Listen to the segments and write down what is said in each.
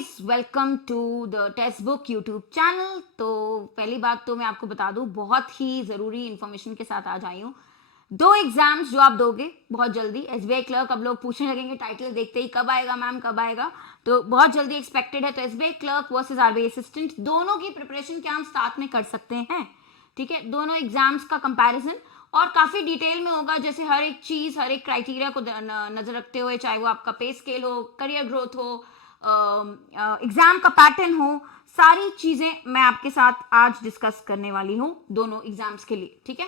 Guys, welcome to the text book YouTube channel. तो पहली बात तो मैं आपको बता दूं, बहुत ही ज़रूरी इन्फॉर्मेशन के साथ आज आई हूँ। 2 एग्जाम्स जो आप दोगे बहुत जल्दी, एसबीआई क्लर्क। अब लोग पूछने लगेंगे टाइटल देखते ही, कब आएगा मैम, कब आएगा। तो बहुत जल्दी एक्सपेक्टेड है। तो SBI clerk versus RBI assistant, दोनों की प्रिपरेशन क्या हम साथ में कर सकते हैं। ठीक है, दोनों एग्जाम्स का कंपैरिजन और काफ़ी डिटेल में होगा, जैसे हर एक चीज़, हर एक क्राइटेरिया को नज़र रखते हुए, चाहे वो आपका पे स्केल हो, करियर ग्रोथ हो, एग्जाम का पैटर्न हो, सारी चीजें मैं आपके साथ आज डिस्कस करने वाली हूँ दोनों एग्जाम्स के लिए। ठीक है,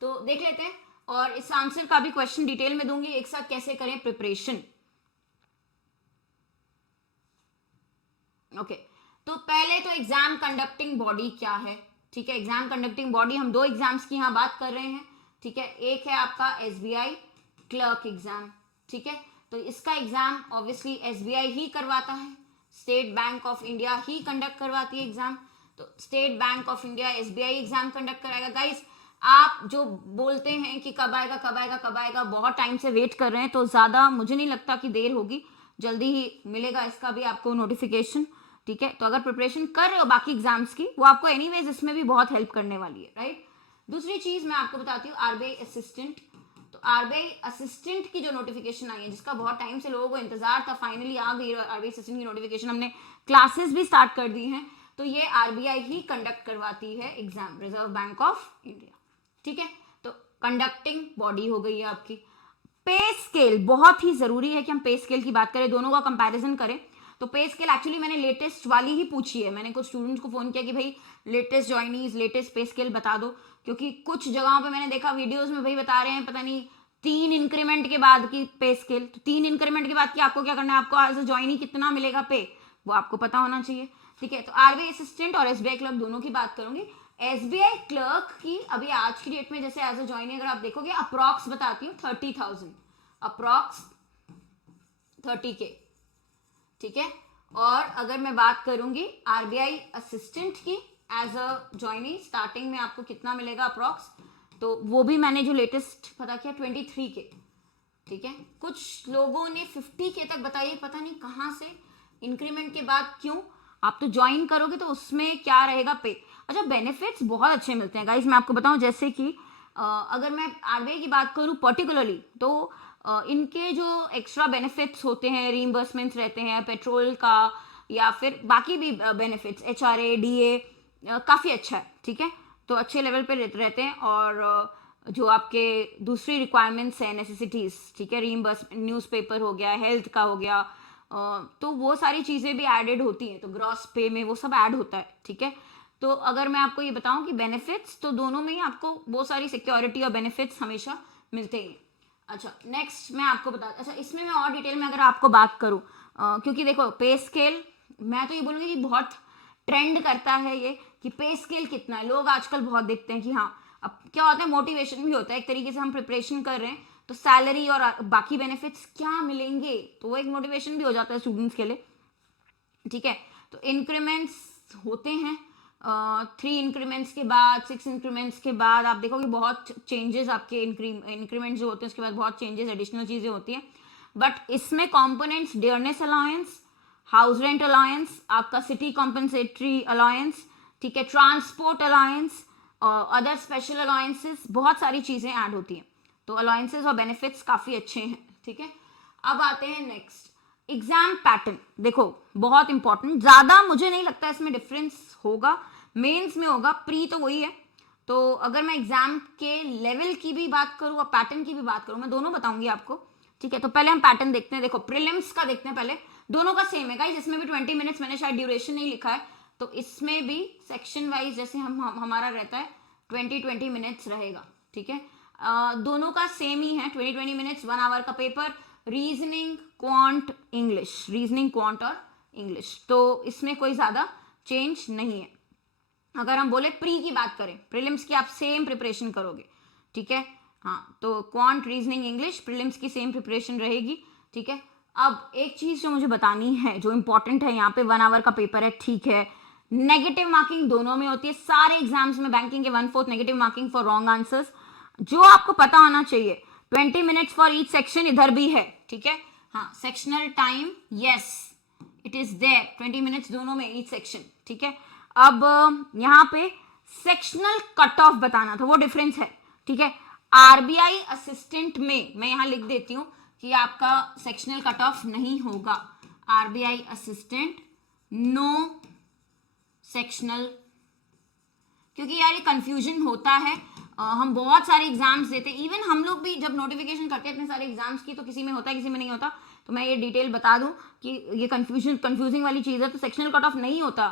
तो देख लेते हैं। और इस आंसर का भी क्वेश्चन डिटेल में दूंगी, एक साथ कैसे करें प्रिपरेशन। ओके, तो पहले तो एग्जाम कंडक्टिंग बॉडी क्या है। ठीक है, एग्जाम कंडक्टिंग बॉडी, हम 2 एग्जाम्स की यहाँ बात कर रहे हैं। ठीक है, एक है आपका एसबीआई क्लर्क एग्जाम। ठीक है, तो इसका एग्जाम ऑब्वियसली एसबीआई ही करवाता है, state bank of India he conduct करवाती है एग्जाम। तो state bank of India SBI exam conduct कराएगा। गाइस, आप जो बोलते हैं कि कब आएगा कब आएगा कब आएगा, बहुत टाइम से वेट कर रहे हैं, तो ज़्यादा मुझे नहीं लगता कि देर होगी, जल्दी ही मिलेगा इसका भी आपको नोटिफिकेशन। ठीक है, तो अगर प्रिपरेशन कर रहे हो बाकी एग्जाम्स की, वो आपको एनीवेज इसमें भी बहुत हेल्प करने वाली है, राइट। दूसरी चीज मैं आपको बताती हूँ, आरबीआई असिस्टेंट। तो आरबीआई असिस्टेंट की जो नोटिफिकेशन आई है, जिसका बहुत टाइम से लोगों को इंतजार था, फाइनली आ गई आरबीआई असिस्टेंट की नोटिफिकेशन। हमने क्लासेस भी स्टार्ट कर दी हैं। तो ये आरबीआई ही कंडक्ट करवाती है exam, reserve bank of India. ठीक है, तो कंडक्टिंग बॉडी हो गई है आपकी। पे स्केल, बहुत ही जरूरी है कि हम पे स्केल की बात करें, दोनों का कंपैरिजन करें। तो पे स्केल एक्चुअली मैंने लेटेस्ट वाली ही पूछी है। मैंने कुछ स्टूडेंट्स को फोन किया कि भाई लेटेस्ट ज्वाइनीज, लेटेस्ट पे स्केल बता दो, क्योंकि कुछ जगहों पे मैंने देखा वीडियोस में भाई बता रहे हैं पता नहीं 3 इंक्रीमेंट के बाद की पे स्केल। तो 3 इंक्रीमेंट के बाद की आपको क्या करना है, आपको एज अ ज्वाइनी कितना मिलेगा पे, वो आपको पता होना चाहिए। ठीक है, तो आरबीआई असिस्टेंट और एसबीआई क्लर्क दोनों की बात करूंगी। एसबीआई क्लर्क की अभी आज की डेट में जैसे एज अ ज्वाइनी अगर आप देखोगे, अप्रॉक्स बताती हूँ 30,000, अप्रॉक्स 30K। ठीक है, और अगर मैं बात करूंगी आरबीआई असिस्टेंट की एज अ ज्वाइनी, स्टार्टिंग में आपको कितना मिलेगा अप्रॉक्स, तो वो भी मैंने जो लेटेस्ट पता किया 23K। ठीक है, कुछ लोगों ने 50K तक बताइए, पता नहीं कहाँ से, इंक्रीमेंट के बाद क्यों। आप तो ज्वाइन करोगे तो उसमें क्या रहेगा पे। अच्छा, बेनिफिट्स बहुत अच्छे मिलते हैं गाइज, मैं आपको बताऊं, जैसे कि अगर मैं आरबीआई की बात करूं पर्टिकुलरली, तो इनके जो एक्स्ट्रा बेनिफिट्स होते हैं, रीइंबर्समेंट्स रहते हैं पेट्रोल का, या फिर बाकी भी बेनिफिट्स, एचआरए, डीए, काफ़ी अच्छा है। ठीक है, तो अच्छे लेवल पे रहते हैं। और जो आपके दूसरी रिक्वायरमेंट्स हैं, नेसेसिटीज़, ठीक है, रीइंबर्समेंट, न्यूज़पेपर हो गया, हेल्थ का हो गया, तो वो सारी चीज़ें भी एडेड होती हैं, तो ग्रॉस पे में वो सब ऐड होता है। ठीक है, तो अगर मैं आपको ये बताऊं कि बेनिफिट्स, तो दोनों में ही आपको बहुत सारी सिक्योरिटी और बेनिफिट्स हमेशा मिलते हैं। अच्छा, नेक्स्ट मैं आपको बता, अच्छा इसमें मैं और डिटेल में अगर आपको बात करूं, क्योंकि देखो पे स्केल, मैं तो ये बोलूँगी कि बहुत ट्रेंड करता है ये, कि पे स्केल कितना है, लोग आजकल बहुत देखते हैं कि हाँ। अब क्या होता है, मोटिवेशन भी होता है एक तरीके से, हम प्रिपरेशन कर रहे हैं तो सैलरी और बाकी बेनिफिट्स क्या मिलेंगे, तो वो एक मोटिवेशन भी हो जाता है स्टूडेंट्स के लिए। ठीक है, तो इंक्रीमेंट्स होते हैं 3 इंक्रीमेंट्स के बाद, 6 इंक्रीमेंट्स के बाद आप देखोगे बहुत चेंजेस, आपके इंक्रीमेंट जो होते हैं उसके बाद बहुत चेंजेस, एडिशनल चीज़ें होती हैं। बट इसमें components, dearness allowance, house rent allowance, आपका सिटी कॉम्पनसेटरी अलाउंस, ठीक है, transport allowance, other special allowances, बहुत सारी चीज़ें ऐड होती हैं। तो अलाउंसेस और बेनिफिट्स काफ़ी अच्छे हैं। ठीक है, अब आते हैं नेक्स्ट, एग्जाम पैटर्न। देखो बहुत इंपॉर्टेंट, ज़्यादा मुझे नहीं लगता इसमें डिफरेंस होगा, मेंस में होगा, प्री तो वही है। तो अगर मैं एग्जाम के लेवल की भी बात करूँ और पैटर्न की भी बात करूँ, मैं दोनों बताऊंगी आपको। ठीक है, तो पहले हम पैटर्न देखते हैं। देखो प्रीलिम्स का देखते हैं पहले, दोनों का सेम है गाइस, इसमें भी 20 मिनट्स, मैंने शायद ड्यूरेशन नहीं लिखा है, तो इसमें भी सेक्शन वाइज जैसे हमारा रहता है 20 मिनट्स रहेगा। ठीक है, दोनों का सेम ही है, 20 मिनट्स, 1 आवर का paper, reasoning, quant, English, reasoning, quant और इंग्लिश, तो इसमें कोई ज़्यादा चेंज नहीं है। अगर हम बोले प्री की बात करें, प्रीलिम्स की आप सेम प्रिपरेशन करोगे। ठीक है, हाँ, तो क्वांट, रीजनिंग, इंग्लिश, प्रीलिम्स की सेम प्रिपरेशन रहेगी। ठीक है, अब एक चीज़ जो मुझे बतानी है, जो इंपॉर्टेंट है, यहाँ पे 1 आवर का पेपर है, ठीक है, नेगेटिव मार्किंग दोनों में होती है, सारे एग्जाम्स में बैंकिंग के 1/4 negative marking for wrong answers, जो आपको पता होना चाहिए। 20 मिनट्स फॉर ईच सेक्शन इधर भी है। ठीक है, हाँ, sectional time, yes, it is there 20 minutes दोनों में ईच सेक्शन, ठीक है। अब यहाँ पे सेक्शनल कट ऑफ बताना था, वो डिफरेंस है, ठीक है। आरबीआई असिस्टेंट में मैं यहाँ लिख देती हूँ कि आपका सेक्शनल कट ऑफ नहीं होगा, आरबीआई असिस्टेंट नो सेक्शनल, क्योंकि यार ये कंफ्यूजन होता है। हम बहुत सारे एग्जाम्स देते हैं, इवन हम लोग भी जब नोटिफिकेशन करते हैं इतने सारे एग्जाम्स की, तो किसी में होता है किसी में नहीं होता। तो मैं ये डिटेल बता दूं कि ये कंफ्यूजिंग वाली चीज़ है। तो सेक्शनल कट ऑफ नहीं होता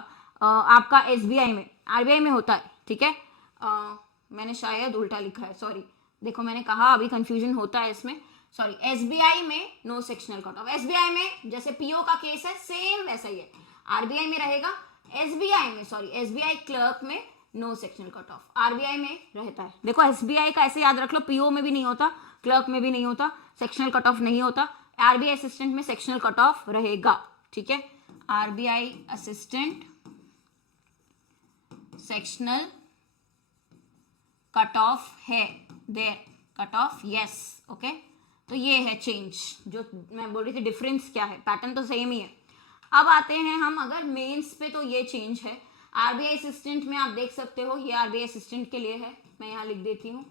आपका एसबीआई में, आरबीआई में होता है, ठीक है। मैंने शायद उल्टा लिखा है, सॉरी। देखो मैंने कहा अभी कंफ्यूजन होता है इसमें, सॉरी। एसबीआई में no sectional cut off, SBI में जैसे पीओ का केस है सेम वैसा ही है, आरबीआई में रहेगा, एसबीआई क्लर्क में no sectional cut off, RBI में रहता है। देखो एसबीआई का ऐसे याद रख लो, पीओ में भी नहीं होता, क्लर्क में भी नहीं होता, सेक्शनल कट ऑफ नहीं होता। आरबीआई असिस्टेंट में सेक्शनल कट ऑफ रहेगा, ठीक है। RBI assistant sectional cut off है, there cut off, yes, okay. तो ये है चेंज जो मैं बोल रही थी, डिफरेंस क्या है, पैटर्न तो सेम ही है। अब आते हैं हम अगर मेंस पे, तो ये चेंज है। आरबीआई असिस्टेंट में आप देख सकते हो, ये आरबीआई असिस्टेंट के लिए है, मैं यहाँ लिख देती हूँ,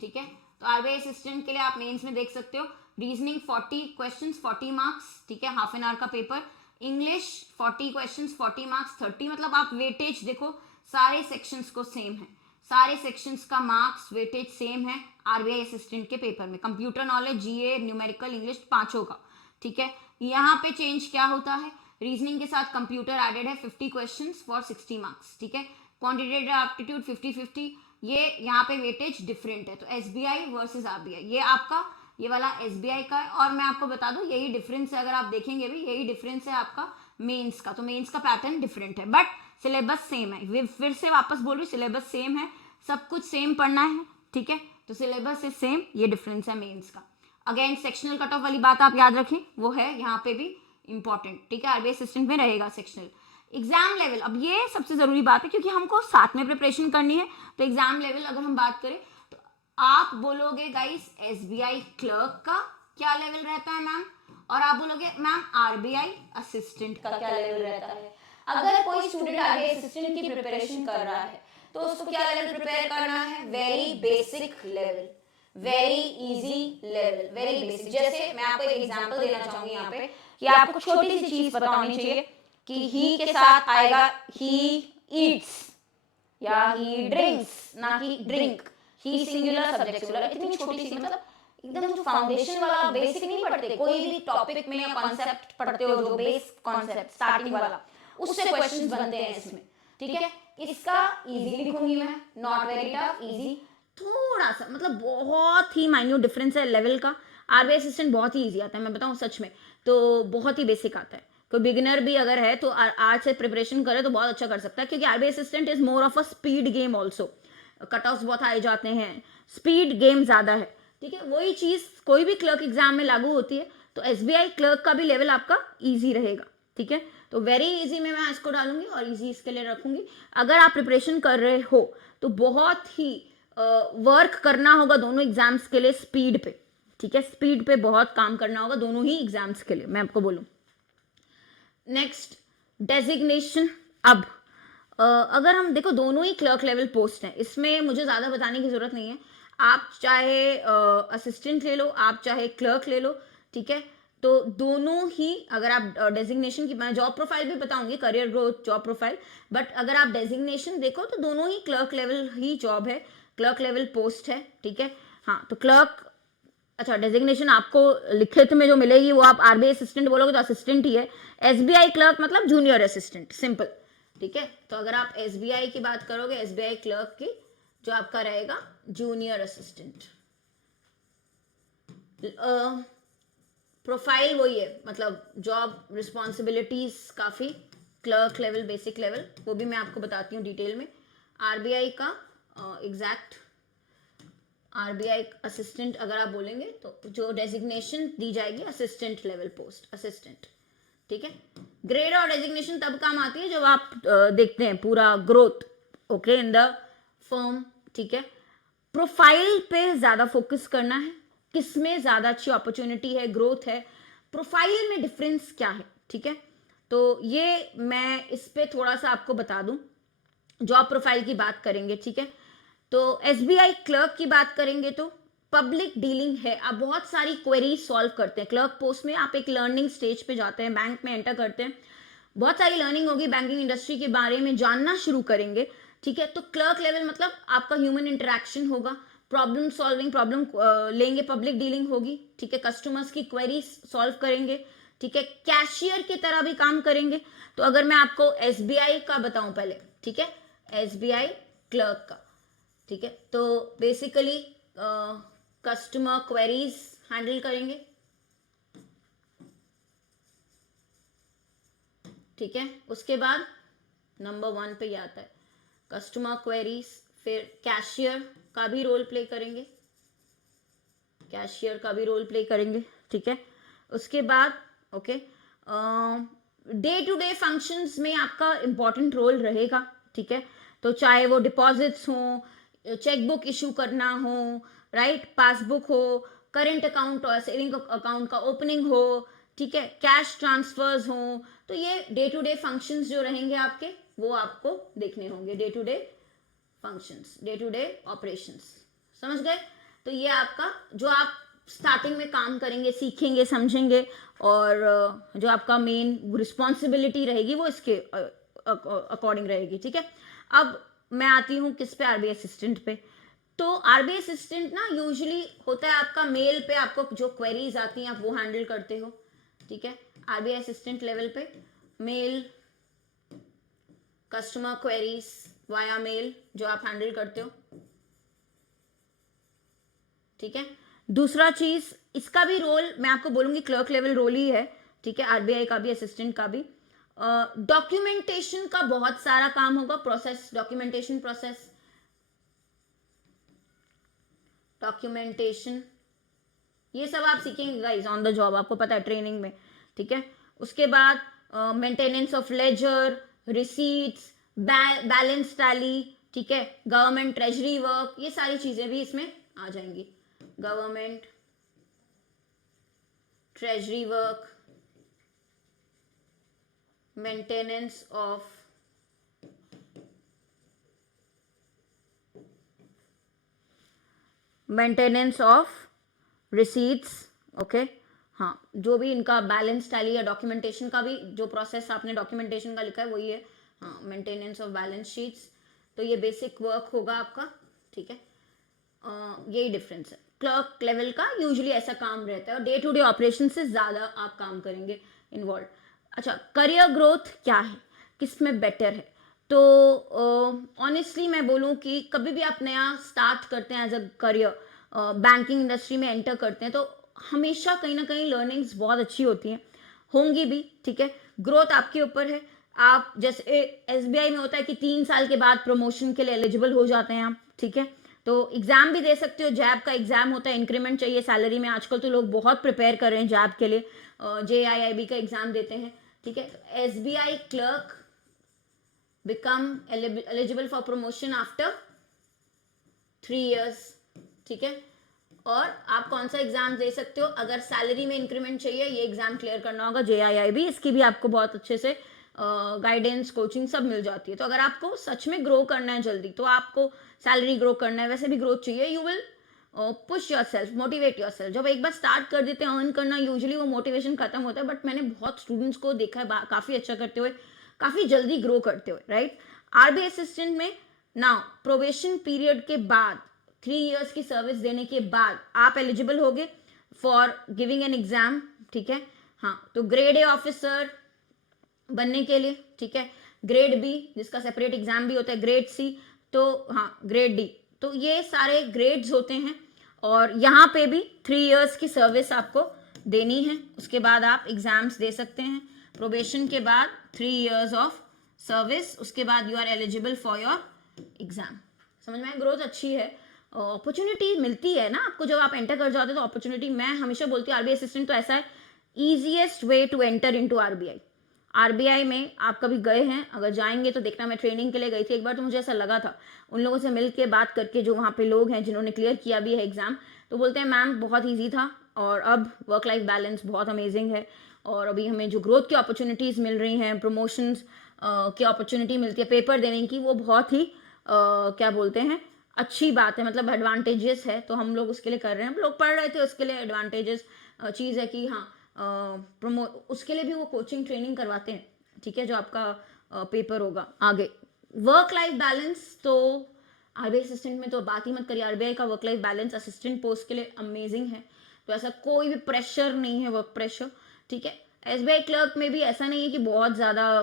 ठीक है। तो आरबीआई असिस्टेंट के लिए आप मेंस में देख सकते हो, रीजनिंग 40 क्वेश्चंस 40 मार्क्स, ठीक है, हाफ एन आवर का पेपर। इंग्लिश 40 क्वेश्चंस 40 मार्क्स 30, मतलब आप वेटेज देखो सारे सेक्शंस को सेम है, सारे सेक्शंस का मार्क्स वेटेज सेम है आरबीआई असिस्टेंट के पेपर में। कंप्यूटर नॉलेज, जीए, न्यूमेरिकल, इंग्लिश, पांचों का, ठीक है। यहाँ पे चेंज क्या होता है, रीजनिंग के साथ कंप्यूटर एडेड है, 50 क्वेश्चंस फॉर 60 मार्क्स, ठीक है। क्वांटिटेटिव एप्टीट्यूड 50-50, ये यहाँ पे वेटेज डिफरेंट है। तो एसबीआई वर्सेस आरबीआई, ये आपका ये वाला एसबीआई का है। और मैं आपको बता दूं यही डिफरेंस है, अगर आप देखेंगे भी यही डिफरेंस है आपका मेंस का। तो मेंस का पैटर्न डिफरेंट है, बट सिलेबस सेम है। फिर से वापस बोल रही हूँ, सिलेबस सेम है, सब कुछ सेम पढ़ना है, ठीक है। तो सिलेबस इज सेम, ये डिफरेंस है मेंस का। अगेन सेक्शनल कट ऑफ वाली बात आप याद रखें, वो है यहाँ पे भी इंपॉर्टेंट, ठीक है। आरबीआई असिस्टेंट में रहेगा सेक्शनल। एग्जाम लेवल, अब ये सबसे जरूरी बात है क्योंकि हमको साथ में प्रिपरेशन करनी है। तो एग्जाम लेवल अगर हम बात करें तो आप बोलोगे गाइस एसबीआई क्लर्क का क्या लेवल रहता है मैम, और आप बोलोगे मैम आरबीआई असिस्टेंट का क्या लेवल रहता है। अगर कोई स्टूडेंट आरबीआई असिस्टेंट की प्रिपरेशन कर रहा है तो उसको क्या लेवल प्रिपेयर करना है, very basic level, very easy level, very basic. जैसे मैं आपको एक एग्जांपल देना चाहूंगी यहाँ पे कि आपको छोटी सी चीज पता होनी चाहिए कि ही के साथ आएगा ही ईट्स या ही ड्रिंक्स, ना कि ड्रिंक। ही सिंगुलर सब्जेक्ट सिंगुलर, इतनी छोटी सी, मतलब एकदम जो फाउंडेशन वाला बेसिक नहीं पढ़ते, कोई भी टॉपिक में या कॉन्सेप्ट पढ़ते हो जो बेस कॉन्सेप्ट स्टार्टिंग वाला, उससे क्वेश्चंस बनते हैं इसमें, ठीक है। इसका इजी लिखूंगी मैं, नॉट वेरी टफ, इजी। थोड़ा सा मतलब बहुत ही माइन्यूट डिफरेंस है लेवल का। आरबीआई असिस्टेंट बहुत ही इजी आता है, मैं बताऊं सच में, तो बहुत ही बेसिक आता है। कोई बिगिनर भी अगर है तो आज से प्रिपरेशन करे तो बहुत अच्छा कर सकता है, क्योंकि RBI assistant is more of a speed game also. Cut off बहुत हाई जाते हैं, स्पीड गेम ज्यादा है, ठीक है। वही चीज कोई भी क्लर्क एग्जाम में लागू होती है, तो एसबीआई क्लर्क का भी लेवल आपका ईजी रहेगा, ठीक है। तो वेरी इजी में मैं इसको डालूंगी और इजी इसके लिए रखूंगी। अगर आप प्रिपरेशन कर रहे हो तो बहुत ही वर्क करना होगा दोनों एग्जाम्स के लिए स्पीड पे, ठीक है। स्पीड पे बहुत काम करना होगा दोनों ही एग्जाम्स के लिए, मैं आपको बोलूं। Next designation. अब अगर हम देखो दोनों ही क्लर्क लेवल पोस्ट हैं, इसमें मुझे ज़्यादा बताने की ज़रूरत नहीं है। आप चाहे असिस्टेंट ले लो, आप चाहे क्लर्क ले लो, ठीक है। तो दोनों ही अगर आप डेजिग्नेशन की, मैं जॉब प्रोफाइल भी बताऊंगी, career growth job profile, but अगर आप डेजिग्नेशन देखो तो दोनों ही क्लर्क लेवल ही जॉब है, क्लर्क लेवल पोस्ट है, ठीक है। हाँ, तो क्लर्क, अच्छा डेजिग्नेशन आपको लिखित में जो मिलेगी वो आप आरबीआई असिस्टेंट बोलोगे तो असिस्टेंट ही है। एसबीआई क्लर्क मतलब जूनियर असिस्टेंट, सिंपल, ठीक है। तो अगर आप एसबीआई की बात करोगे, एसबीआई क्लर्क की, जो आपका रहेगा जूनियर असिस्टेंट। प्रोफाइल वही है, मतलब जॉब रिस्पॉन्सिबिलिटीज काफी क्लर्क लेवल, बेसिक लेवल, वो भी मैं आपको बताती हूँ डिटेल में। आरबीआई का एग्जैक्ट आरबीआई असिस्टेंट अगर आप बोलेंगे तो जो डेजिग्नेशन दी जाएगी असिस्टेंट लेवल पोस्ट, असिस्टेंट, ठीक है। ग्रेड और डेजिग्नेशन तब काम आती है जब आप देखते हैं पूरा growth, okay, in the firm, ठीक है। प्रोफाइल पे ज्यादा फोकस करना है, किसमें ज्यादा अच्छी अपॉर्चुनिटी है, ग्रोथ है, प्रोफाइल में डिफरेंस क्या है, ठीक है। तो ये मैं इस पे थोड़ा सा आपको बता दूं, जॉब प्रोफाइल की बात करेंगे, ठीक है। तो एसबीआई क्लर्क की बात करेंगे तो पब्लिक डीलिंग है, आप बहुत सारी क्वेरीज सॉल्व करते हैं। क्लर्क पोस्ट में आप एक लर्निंग स्टेज पे जाते हैं, बैंक में एंटर करते हैं, बहुत सारी लर्निंग होगी, बैंकिंग इंडस्ट्री के बारे में जानना शुरू करेंगे, ठीक है। तो क्लर्क लेवल मतलब आपका ह्यूमन इंटरेक्शन होगा, प्रॉब्लम सॉल्विंग, प्रॉब्लम लेंगे, पब्लिक डीलिंग होगी, ठीक है, कस्टमर्स की क्वेरीज सॉल्व करेंगे, ठीक है, कैशियर की तरह भी काम करेंगे। तो अगर मैं आपको एसबीआई का बताऊं पहले, ठीक है, एसबीआई क्लर्क का, ठीक है, तो बेसिकली कस्टमर क्वेरीज हैंडल करेंगे, ठीक है। उसके बाद नंबर 1 पे ये आता है कस्टमर क्वेरीज, फिर कैशियर का भी रोल प्ले करेंगे, कैशियर का भी रोल प्ले करेंगे, ठीक है। उसके बाद okay, day to day functions में आपका इंपॉर्टेंट रोल रहेगा, ठीक है। तो चाहे वो डिपॉजिट्स हो, चेकबुक इशू करना हो, राइट, पासबुक हो, करंट अकाउंट और सेविंग अकाउंट का ओपनिंग हो, ठीक है, कैश ट्रांसफर्स हो, तो ये डे टू डे फंक्शंस जो रहेंगे आपके, वो आपको देखने होंगे, day to day functions, day to day operations, समझ गए। तो ये आपका जो आप स्टार्टिंग में काम करेंगे, सीखेंगे, समझेंगे, और जो आपका मेन रिस्पॉन्सिबिलिटी रहेगी वो इसके अकॉर्डिंग रहेगी, ठीक है। अब मैं आती हूँ किस पे, आरबीआई असिस्टेंट पे। तो आरबीआई असिस्टेंट ना यूजुअली होता है आपका मेल पे, आपको जो क्वेरीज आती हैं आप वो हैंडल करते हो, ठीक है। आरबीआई असिस्टेंट लेवल पे mail, customer queries via mail जो आप हैंडल करते हो, ठीक है। दूसरा चीज, इसका भी रोल मैं आपको बोलूंगी क्लर्क लेवल रोल ही है, ठीक है, आरबीआई का भी, असिस्टेंट का भी। डॉक्यूमेंटेशन का बहुत सारा काम होगा, प्रोसेस, डॉक्यूमेंटेशन प्रोसेस, डॉक्यूमेंटेशन, ये सब आप सीखेंगे गाइस ऑन द जॉब, आपको पता है, ट्रेनिंग में, ठीक है। उसके बाद maintenance of ledger, receipts, balance tally, ठीक है, गवर्नमेंट ट्रेजरी वर्क, ये सारी चीजें भी इसमें आ जाएंगी, government treasury work, maintenance of receipts, okay, हाँ, जो भी इनका बैलेंस टैली या डॉक्यूमेंटेशन का भी जो प्रोसेस आपने डॉक्यूमेंटेशन का लिखा है वही है, हाँ, मेंटेनेंस ऑफ बैलेंस शीट्स। तो ये बेसिक वर्क होगा आपका, ठीक है। यही डिफरेंस है, क्लर्क लेवल का यूजुअली ऐसा काम रहता है, और डे टू डे ऑपरेशन से ज़्यादा आप काम करेंगे इन्वॉल्व। अच्छा, करियर ग्रोथ क्या है, किस में बेटर है, तो ऑनेस्टली मैं बोलूँ कि कभी भी आप नया स्टार्ट करते हैं as a career, banking industry में एंटर करते हैं, तो हमेशा कहीं ना कहीं लर्निंग्स बहुत अच्छी होती हैं, होंगी भी, ठीक है। ग्रोथ आपके ऊपर है, आप जैसे एसबीआई में होता है कि 3 साल के बाद प्रमोशन के लिए एलिजिबल हो जाते हैं आप, ठीक है। तो एग्जाम भी दे सकते हो, जैब का एग्जाम होता है, इंक्रीमेंट चाहिए सैलरी में, आजकल तो लोग बहुत प्रिपेयर कर रहे हैं जैब के लिए, JIIB का एग्जाम देते हैं, ठीक है। SBI clerk become eligible for promotion after 3 years, ठीक है। और आप कौन सा एग्जाम दे सकते हो, अगर सैलरी में इंक्रीमेंट चाहिए, ये एग्जाम क्लियर करना होगा, JIIB, इसकी भी आपको बहुत अच्छे से गाइडेंस, कोचिंग सब मिल जाती है। तो अगर आपको सच में ग्रो करना है जल्दी, तो आपको सैलरी ग्रो करना है, वैसे भी ग्रोथ चाहिए, you will push your self, motivate your self. जब एक बार स्टार्ट कर देते हैं अर्न करना, यूजुअली वो मोटिवेशन खत्म होता है, बट मैंने बहुत स्टूडेंट्स को देखा है काफ़ी अच्छा करते हुए, काफ़ी जल्दी ग्रो करते हुए, राइट। आरबीआई असिस्टेंट में नाउ प्रोबेशन पीरियड के बाद 3 years की सर्विस देने के बाद आप एलिजिबल होगे फॉर गिविंग एन एग्जाम, ठीक है। हाँ, तो ग्रेड ए ऑफिसर बनने के लिए, ठीक है, ग्रेड बी जिसका सेपरेट एग्जाम भी होता है, ग्रेड सी, तो हाँ, ग्रेड डी, तो ये सारे ग्रेड्स होते हैं, और यहाँ पे भी 3 years की सर्विस आपको देनी है, उसके बाद आप एग्जाम्स दे सकते हैं, प्रोबेशन के बाद 3 years ऑफ सर्विस, उसके बाद you are eligible for your exam. समझ में, ग्रोथ अच्छी है, अपॉर्चुनिटी मिलती है ना आपको, जब आप एंटर कर जाते हो तो अपॉर्चुनिटी, मैं हमेशा बोलती हूँ आरबीआई असिस्टेंट तो ऐसा है easiest way to enter into RBI. RBI में आप कभी गए हैं, अगर जाएंगे तो देखना, मैं ट्रेनिंग के लिए गई थी एक बार, तो मुझे ऐसा लगा था, उन लोगों से मिल के बात करके, जो वहाँ पे लोग हैं जिन्होंने क्लियर किया भी है एग्जाम, तो बोलते हैं मैम बहुत ईजी था, और अब वर्क लाइफ बैलेंस बहुत अमेजिंग है, और अभी हमें जो ग्रोथ की अपॉर्चुनिटीज़ मिल रही हैं, प्रमोशंस की अपॉर्चुनिटी मिलती है, पेपर देने की, वो बहुत ही क्या बोलते हैं, अच्छी बात है, मतलब एडवांटेजेस है, तो हम लोग उसके लिए कर रहे हैं। हम लोग पढ़ रहे थे उसके लिए एडवांटेजेस चीज़ है कि हाँ प्रमो उसके लिए भी वो कोचिंग ट्रेनिंग करवाते हैं, ठीक है, जो आपका पेपर होगा आगे। वर्क लाइफ बैलेंस तो आरबीआई असिस्टेंट में तो बात ही मत करिए। आरबीआई का work life balance assistant post के लिए अमेजिंग है, तो ऐसा कोई भी प्रेशर नहीं है, वर्क प्रेशर, ठीक है। एसबीआई क्लर्क में भी ऐसा नहीं है कि बहुत ज़्यादा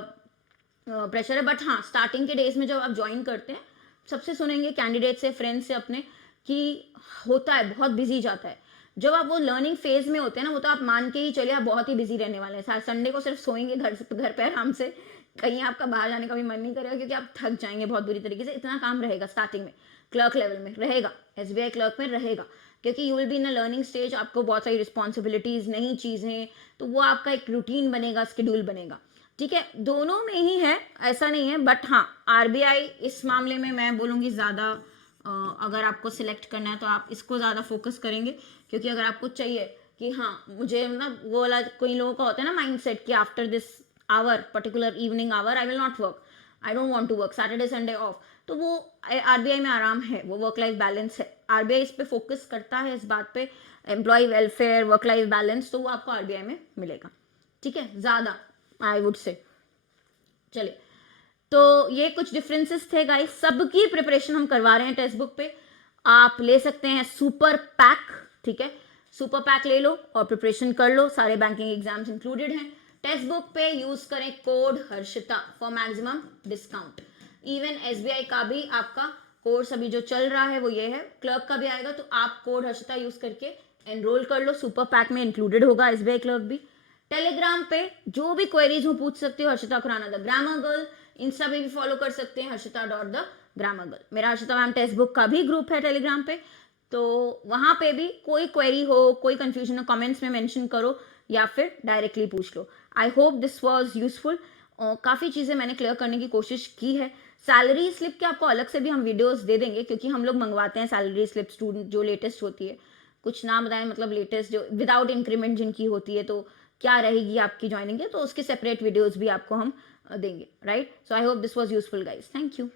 प्रेशर है, बट हाँ स्टार्टिंग के डेज में जब आप ज्वाइन करते हैं, सबसे सुनेंगे कैंडिडेट से, फ्रेंड से अपने, कि होता है बहुत बिजी जाता है। जब आप वो लर्निंग फेज में होते हैं ना, वो तो आप मान के ही चलिए आप बहुत ही बिजी रहने वाले हैं। संडे को सिर्फ सोएंगे घर पे आराम से, कहीं आपका बाहर जाने का भी मन नहीं करेगा, क्योंकि आप थक जाएंगे बहुत बुरी तरीके से। इतना काम रहेगा स्टार्टिंग में, क्लर्क लेवल में रहेगा, एसबीआई क्लर्क में रहेगा, क्योंकि you will be in a learning stage, आपको बहुत सारी रिस्पॉन्सिबिलिटीज, नई चीज़ें, तो वो आपका एक रूटीन बनेगा, स्केड्यूल बनेगा, ठीक है। दोनों में ही है, ऐसा नहीं है, बट हाँ आरबीआई इस मामले में मैं बोलूँगी ज़्यादा, अगर आपको सिलेक्ट करना है तो आप इसको ज़्यादा फोकस करेंगे, क्योंकि अगर आपको चाहिए कि हाँ मुझे ना वो वाला, कोई लोगों का होता है ना माइंड सेट कि after this hour, particular evening hour, I will not work, I don't want to work, Saturday Sunday off, तो वो आरबीआई में आराम है, वो वर्क लाइफ बैलेंस है। आरबीआई इस पे फोकस करता है, इस बात पे, employee welfare, work life balance, तो वो आपको आरबीआई में मिलेगा, ठीक है, ज़्यादा आई वुड से। चलिए, तो ये कुछ डिफरेंसेस थे गाइस, सबकी प्रिपरेशन हम करवा रहे हैं टेक्स्ट बुक पे। आप ले सकते हैं सुपर पैक, ठीक है, सुपर पैक ले लो और प्रिपरेशन कर लो, सारे बैंकिंग एग्जाम्स इंक्लूडेड हैं। टेक्स्ट बुक पे यूज करें code Harshita for maximum discount. Even SBI का भी आपका कोर्स अभी जो चल रहा है वो ये है, क्लर्क का भी आएगा, तो आप कोड हर्षिता यूज करके एनरोल कर लो, सुपर पैक में इंक्लूडेड होगा एसबीआई क्लर्क भी। टेलीग्राम पे जो भी क्वेरीज हो पूछ सकते हो, Harshita Khurana the grammar girl. Insta पे भी फॉलो कर सकते हैं, Harshita dot the grammar girl. मेरा हर्षिता मैम टेक्स्ट बुक का भी ग्रुप है टेलीग्राम पे, तो वहां पे भी कोई क्वेरी हो, कोई कंफ्यूजन हो, कमेंट्स में मेंशन करो या फिर डायरेक्टली पूछ लो। I hope this was useful, काफ़ी चीज़ें मैंने क्लियर करने की कोशिश की है। सैलरी स्लिप के आपको अलग से भी हम वीडियोस दे देंगे, क्योंकि हम लोग मंगवाते हैं सैलरी स्लिप स्टूडेंट, जो लेटेस्ट होती है, कुछ नाम बताएं, मतलब लेटेस्ट जो विदाउट इंक्रीमेंट जिनकी होती है, तो क्या रहेगी आपकी ज्वाइनिंग है, तो उसके सेपरेट वीडियोस भी आपको हम देंगे, right. So I hope this was useful guys, thank you.